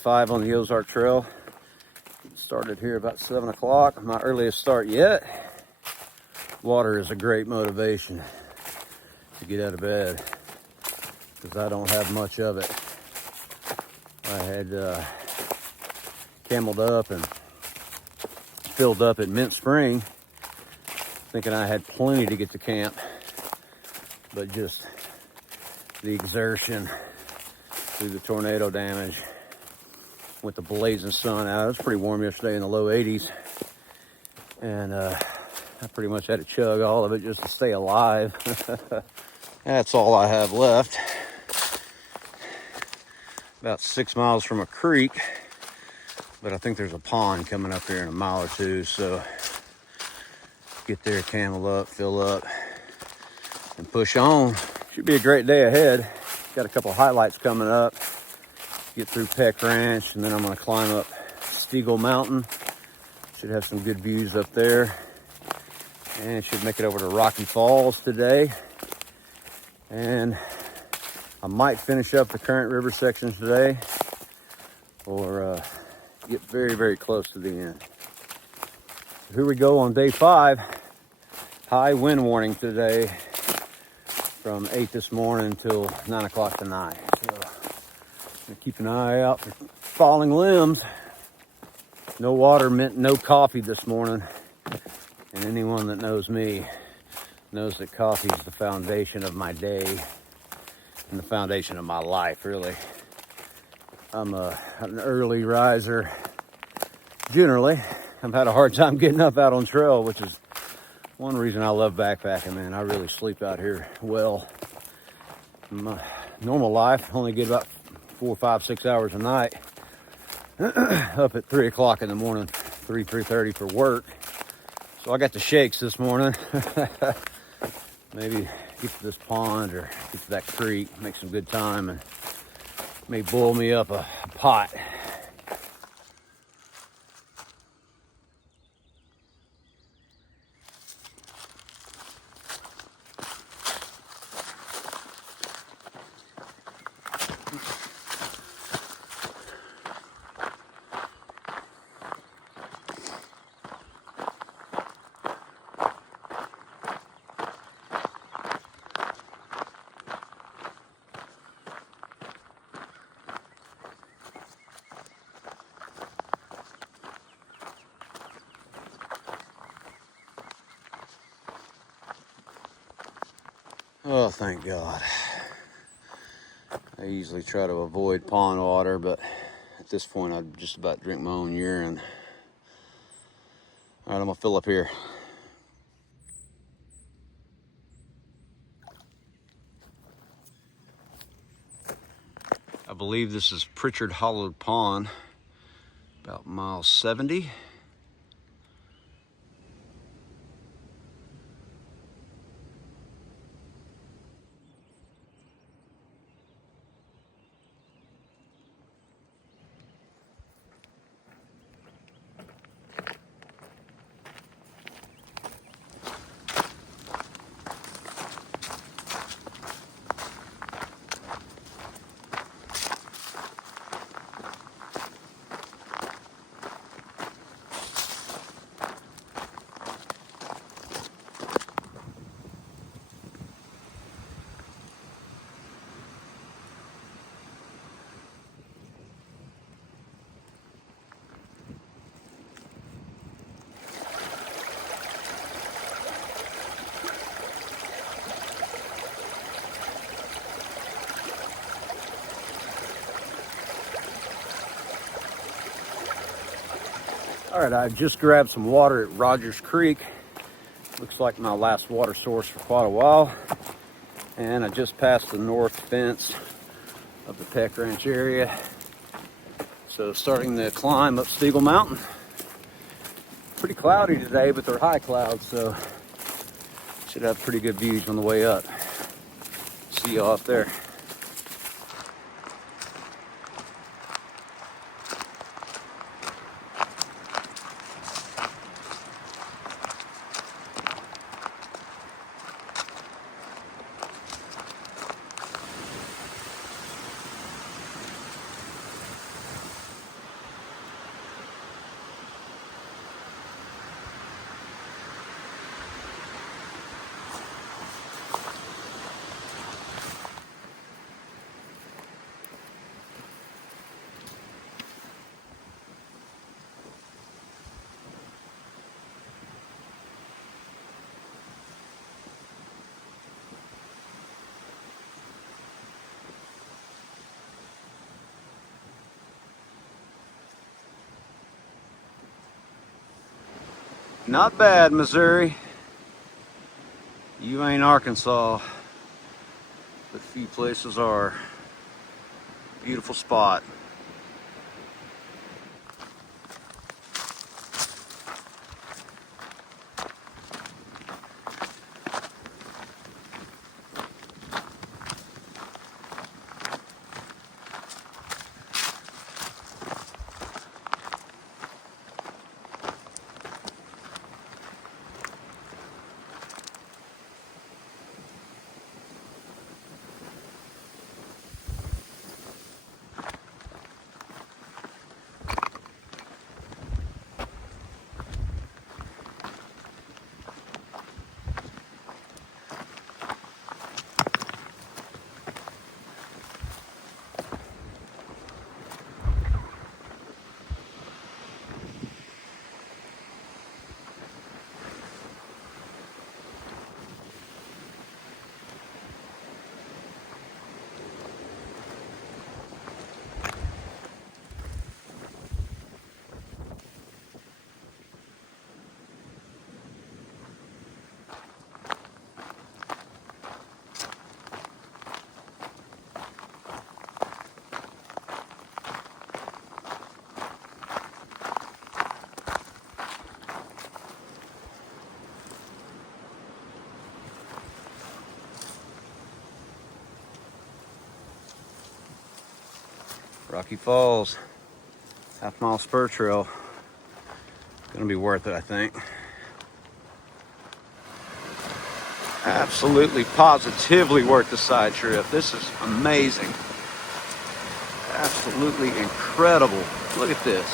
5 on the Ozark Trail. Started here about 7 o'clock, my earliest start yet. Water is a great motivation to get out of bed because I don't have much of it. I had cameled up and filled up at Mint Spring, thinking I had plenty to get to camp, but just the exertion through the tornado damage with the blazing sun out. It was pretty warm yesterday in the low 80s, and I pretty much had to chug all of it just to stay alive. That's all I have left. About 6 miles from a creek, but I think there's a pond coming up here in a mile or two, so get there, camel up, fill up, and push on. Should be a great day ahead. Got a couple highlights coming up. Get through Peck Ranch, and then I'm going to climb up Steagle Mountain. Should have some good views up there. And should make it over to Rocky Falls today. And I might finish up the current river sections today, or get very, very close to the end. Here we go on day 5. High wind warning today from 8 this morning until 9 o'clock tonight. So keep an eye out for falling limbs. No water meant no coffee this morning. And anyone that knows me knows that coffee is the foundation of my day and the foundation of my life, really. I'm an early riser. Generally, I've had a hard time getting up out on trail, which is one reason I love backpacking, man. I really sleep out here well. In my normal life, I only get about 4, 5, 6 hours a night. Up at 3 o'clock in the morning, 3:30 for work. So I got the shakes this morning. Maybe get to this pond or get to that creek, make some good time, and may boil me up a pot. Oh, thank God. I usually try to avoid pond water, but at this point, I'd just about drink my own urine. All right, I'm gonna fill up here. I believe this is Pritchard Hollowed Pond, about mile 70. All right, I just grabbed some water at Rogers Creek. Looks like my last water source for quite a while. And I just passed the north fence of the Peck Ranch area. So starting the climb up Steagle Mountain. Pretty cloudy today, but they're high clouds, so should have pretty good views on the way up. See you off there. Not bad, Missouri. You ain't Arkansas, but few places are. Beautiful spot. Rocky Falls, half-mile spur trail. Gonna be worth it, I think. Absolutely, positively worth the side trip. This is amazing. Absolutely incredible. Look at this.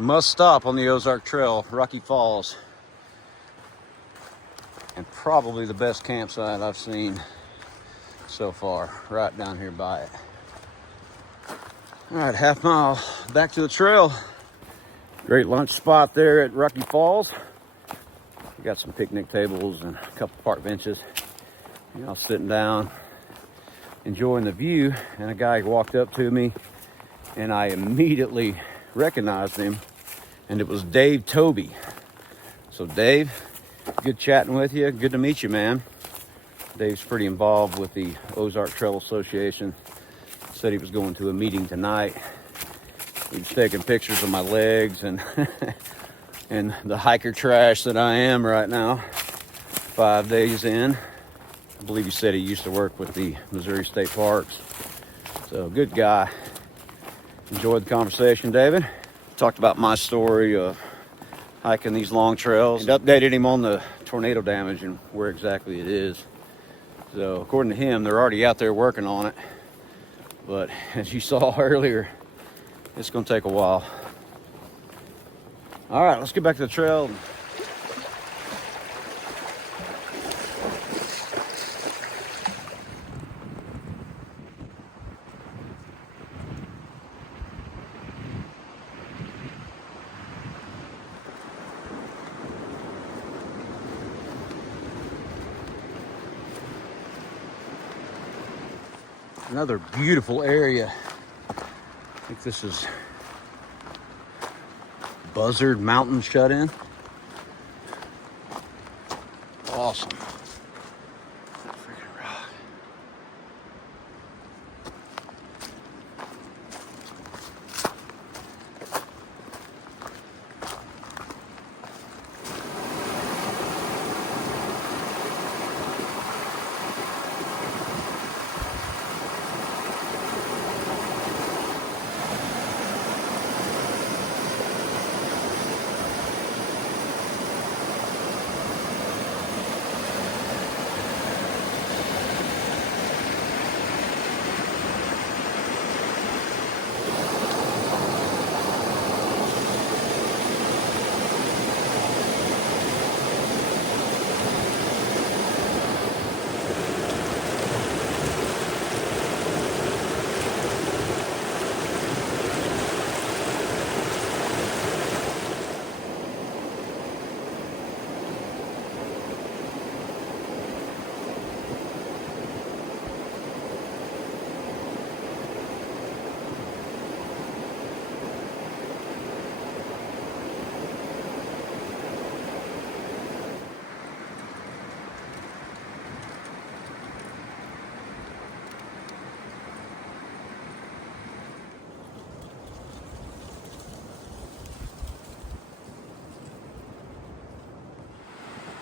Must stop on the Ozark Trail, Rocky Falls. And probably the best campsite I've seen so far, right down here by it. All right, half mile back to the trail. Great lunch spot there at Rocky Falls. We got some picnic tables and a couple park benches. You know, sitting down, enjoying the view, and a guy walked up to me and I immediately recognized him, and it was Dave Toby. So Dave, good chatting with you. Good to meet you, man. Dave's pretty involved with the Ozark Trail Association. Said he was going to a meeting tonight. He was taking pictures of my legs and and the hiker trash that I am right now, 5 days in. I believe he said he used to work with the Missouri State Parks. So good guy. Enjoyed the conversation, David. Talked about my story of hiking these long trails and updated him on the tornado damage and where exactly it is. So according to him, they're already out there working on it. But as you saw earlier, it's gonna take a while. All right, let's get back to the trail. Another beautiful area. I think this is Buzzard Mountain Shut-In. Awesome. Freaking rock.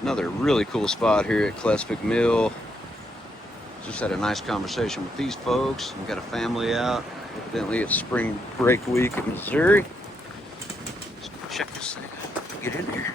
Another really cool spot here at Klepzig Mill. Just had a nice conversation with these folks. We got a family out. Evidently it's spring break week in Missouri. Let's go check this thing out. Get in here.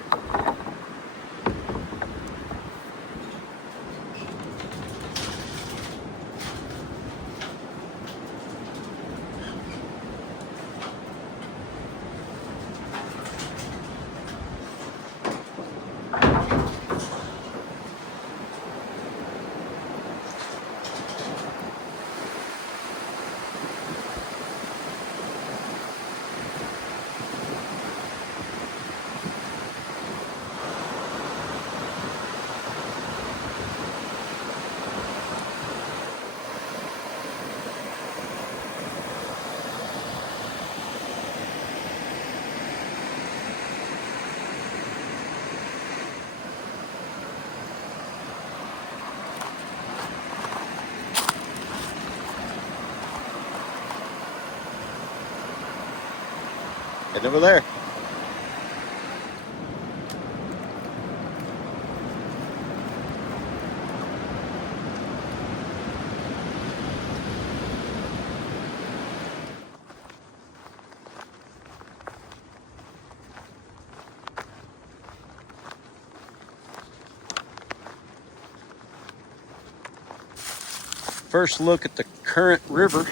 Heading over there. First look at the current river.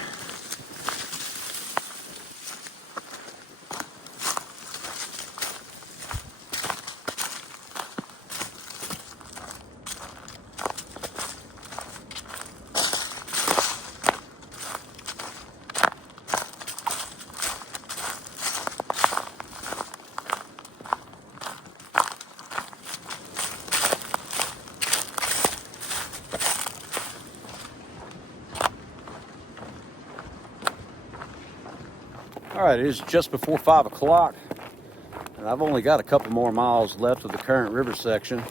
All right, it is just before 5 o'clock, and I've only got a couple more miles left of the current river section.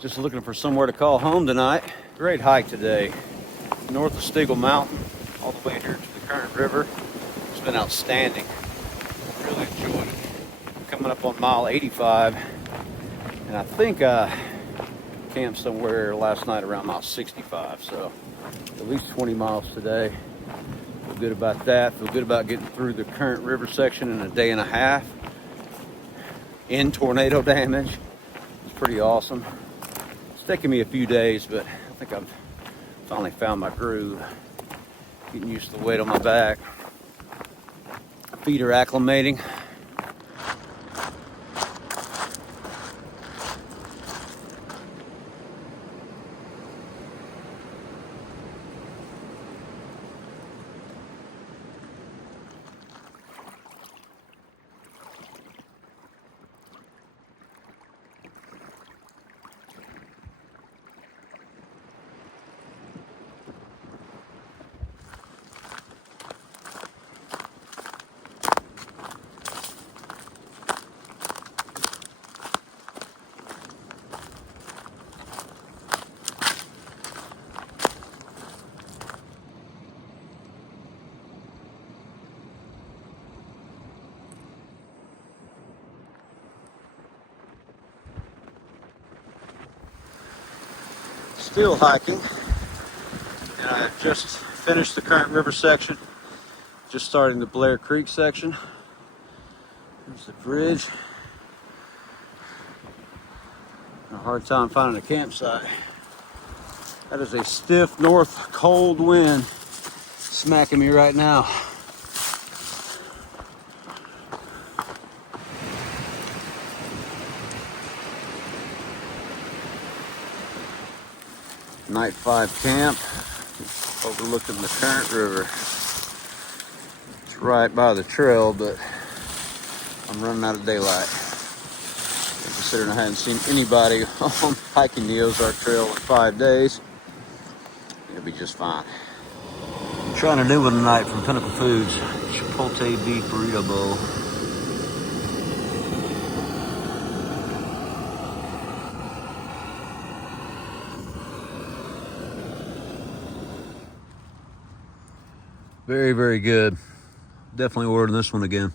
Just looking for somewhere to call home tonight. Great hike today, north of Steagle Mountain, all the way here to the current river. It's been outstanding. Really enjoyed it. Coming up on mile 85, and I think I camped somewhere last night around mile 65, so at least 20 miles today. Feel good about that. Feel good about getting through the current river section in a day and a half. In tornado damage. It's pretty awesome. It's taken me a few days, but I think I've finally found my groove. Getting used to the weight on my back. Feet are acclimating. Still hiking, and I just finished the current river section, just starting the Blair Creek section. There's the bridge. A hard time finding a campsite. That is a stiff north cold wind smacking me right now. Night 5 camp, overlooking the current river. It's right by the trail, but I'm running out of daylight. Considering I hadn't seen anybody on hiking the Ozark Trail in 5 days, it'll be just fine. I'm trying a new one tonight from Pinnacle Foods, Chipotle Beef Burrito Bowl. Very, very good. Definitely ordering this one again.